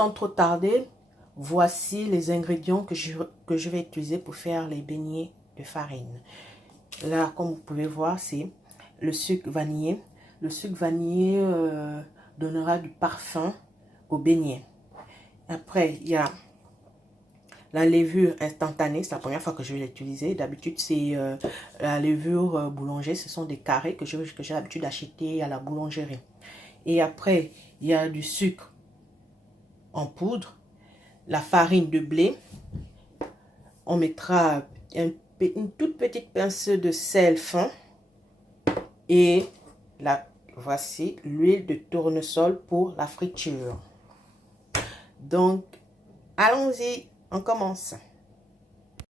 sans trop tarder, voici les ingrédients que je vais utiliser pour faire les beignets de farine. Là, comme vous pouvez voir, c'est le sucre vanillé. Le sucre vanillé donnera du parfum au beignet. Après, il y a la levure instantanée. C'est la première fois que je vais l'utiliser. D'habitude, c'est la levure boulanger. Ce sont des carrés que j'ai l'habitude d'acheter à la boulangerie. Et après, il y a du sucre en poudre, la farine de blé. On mettra une toute petite pincée de sel fin. Et voici l'huile de tournesol pour la friture. Donc, allons-y, on commence.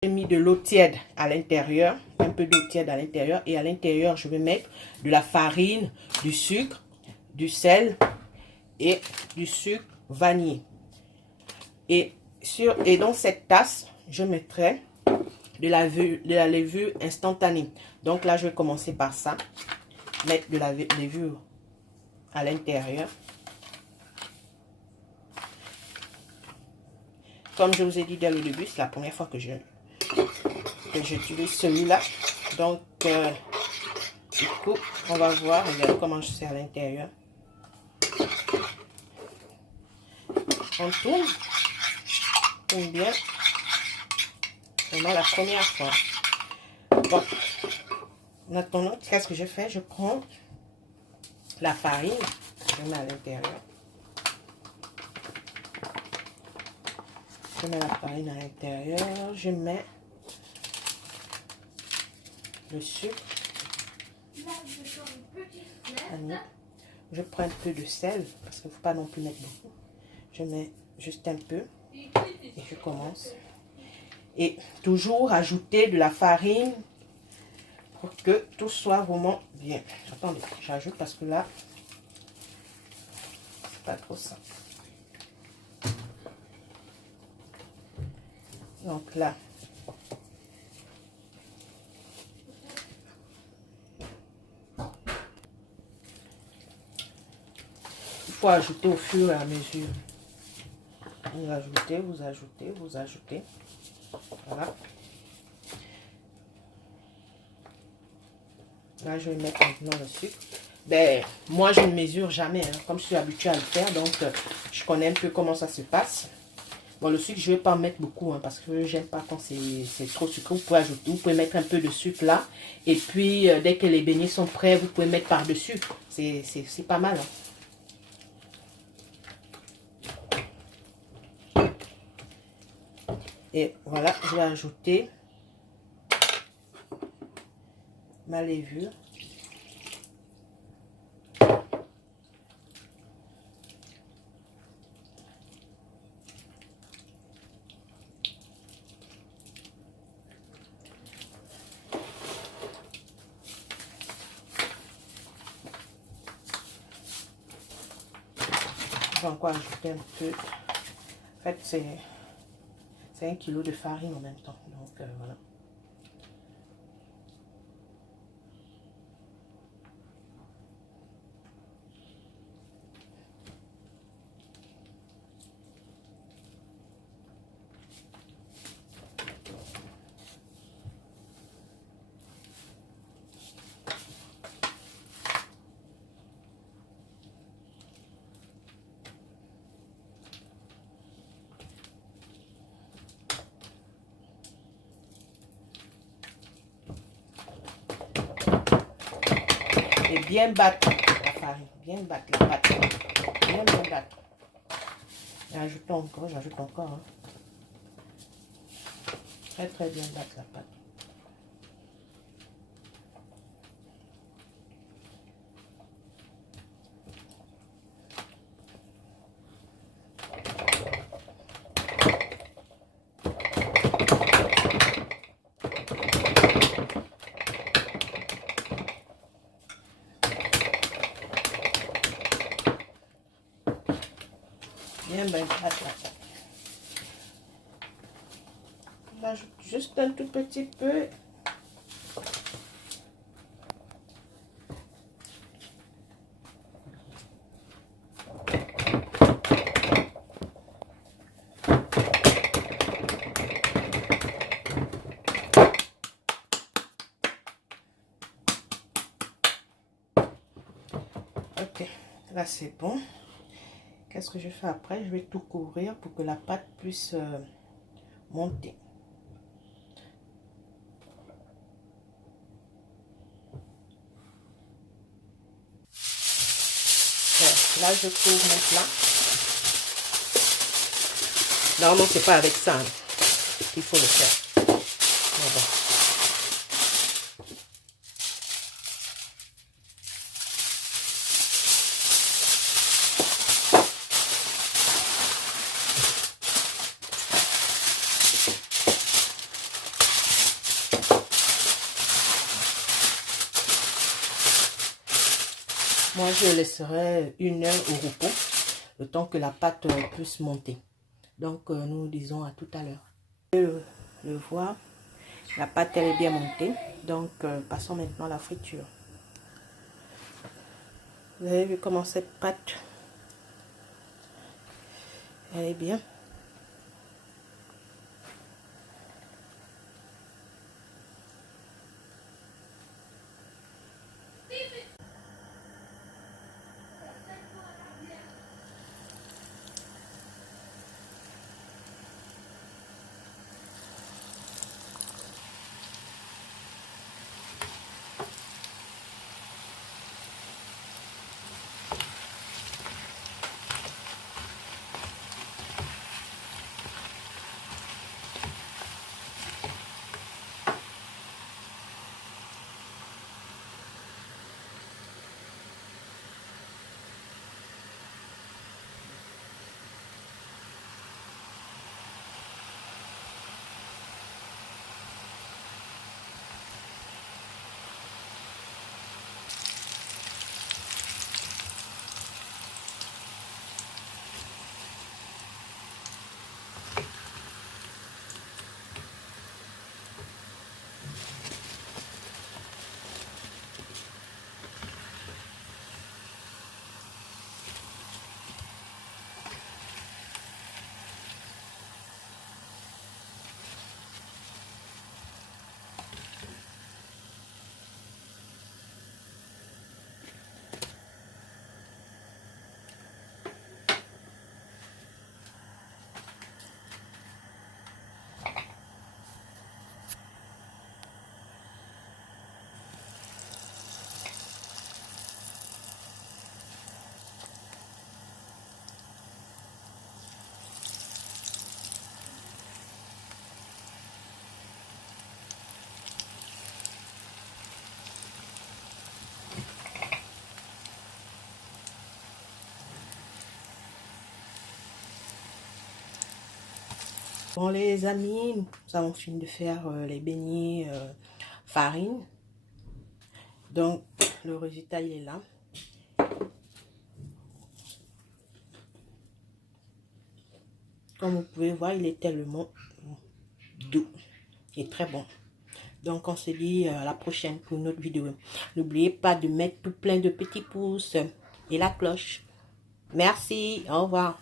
J'ai mis de l'eau tiède à l'intérieur, un peu d'eau tiède à l'intérieur. Et à l'intérieur, je vais mettre de la farine, du sucre, du sel et du sucre vanillé. Et dans cette tasse, je mettrai de la levure instantanée. Donc là, je vais commencer par ça. Mettre de la levure à l'intérieur. Comme je vous ai dit dès le début, c'est la première fois que j'utilise celui-là. Donc, du coup, on va voir. Regardez comment je sais à l'intérieur. On tourne bien. Vraiment la première fois. Bon. En attendant, qu'est-ce que je fais? Je prends la farine. Je mets à l'intérieur. Je mets la farine à l'intérieur. Je mets le sucre. Je prends un peu de sel parce qu'il ne faut pas non plus mettre beaucoup. Je mets juste un peu et je commence. Et toujours ajouter de la farine pour que tout soit vraiment bien. Attendez, j'ajoute parce que là, c'est pas trop ça. Donc là, il faut ajouter au fur et à mesure. Vous ajoutez, vous ajoutez, vous ajoutez. Voilà. Là, je vais mettre maintenant le sucre. Ben, moi, je ne mesure jamais, hein, comme je suis habituée à le faire. Donc, je connais un peu comment ça se passe. Bon, le sucre, je ne vais pas en mettre beaucoup, hein, parce que j'aime pas quand c'est trop sucré. Vous pouvez ajouter, vous pouvez mettre un peu de sucre là. Et puis, dès que les beignets sont prêts, vous pouvez mettre par-dessus. C'est pas mal. Hein. Et voilà, je vais ajouter ma levure. Je vais encore ajouter un peu. En fait, c'est 1 kg de farine en même temps. Donc, voilà. Et bien battre la farine, bien battre la pâte, bien battre. J'ajoute encore. Hein. Très bien battre la pâte. Bien battre la pâte. J'ajoute juste un tout petit peu. Ok, là c'est bon. Qu'est-ce que je fais après? Je vais tout couvrir pour que la pâte puisse monter. Voilà. Là je couvre mon plat. Normalement c'est pas avec ça qu'il faut le faire. Mais bon. Moi, je laisserai 1 heure au repos, le temps que la pâte puisse monter. Donc, nous disons à tout à l'heure. Le voir, la pâte elle est bien montée. Donc, passons maintenant à la friture. Vous avez vu comment cette pâte, elle est bien. Bon les amis, nous avons fini de faire les beignets farine. Donc le résultat il est là. Comme vous pouvez voir, il est tellement doux et très bon. Donc on se dit à la prochaine pour une autre vidéo. N'oubliez pas de mettre tout plein de petits pouces et la cloche. Merci, au revoir.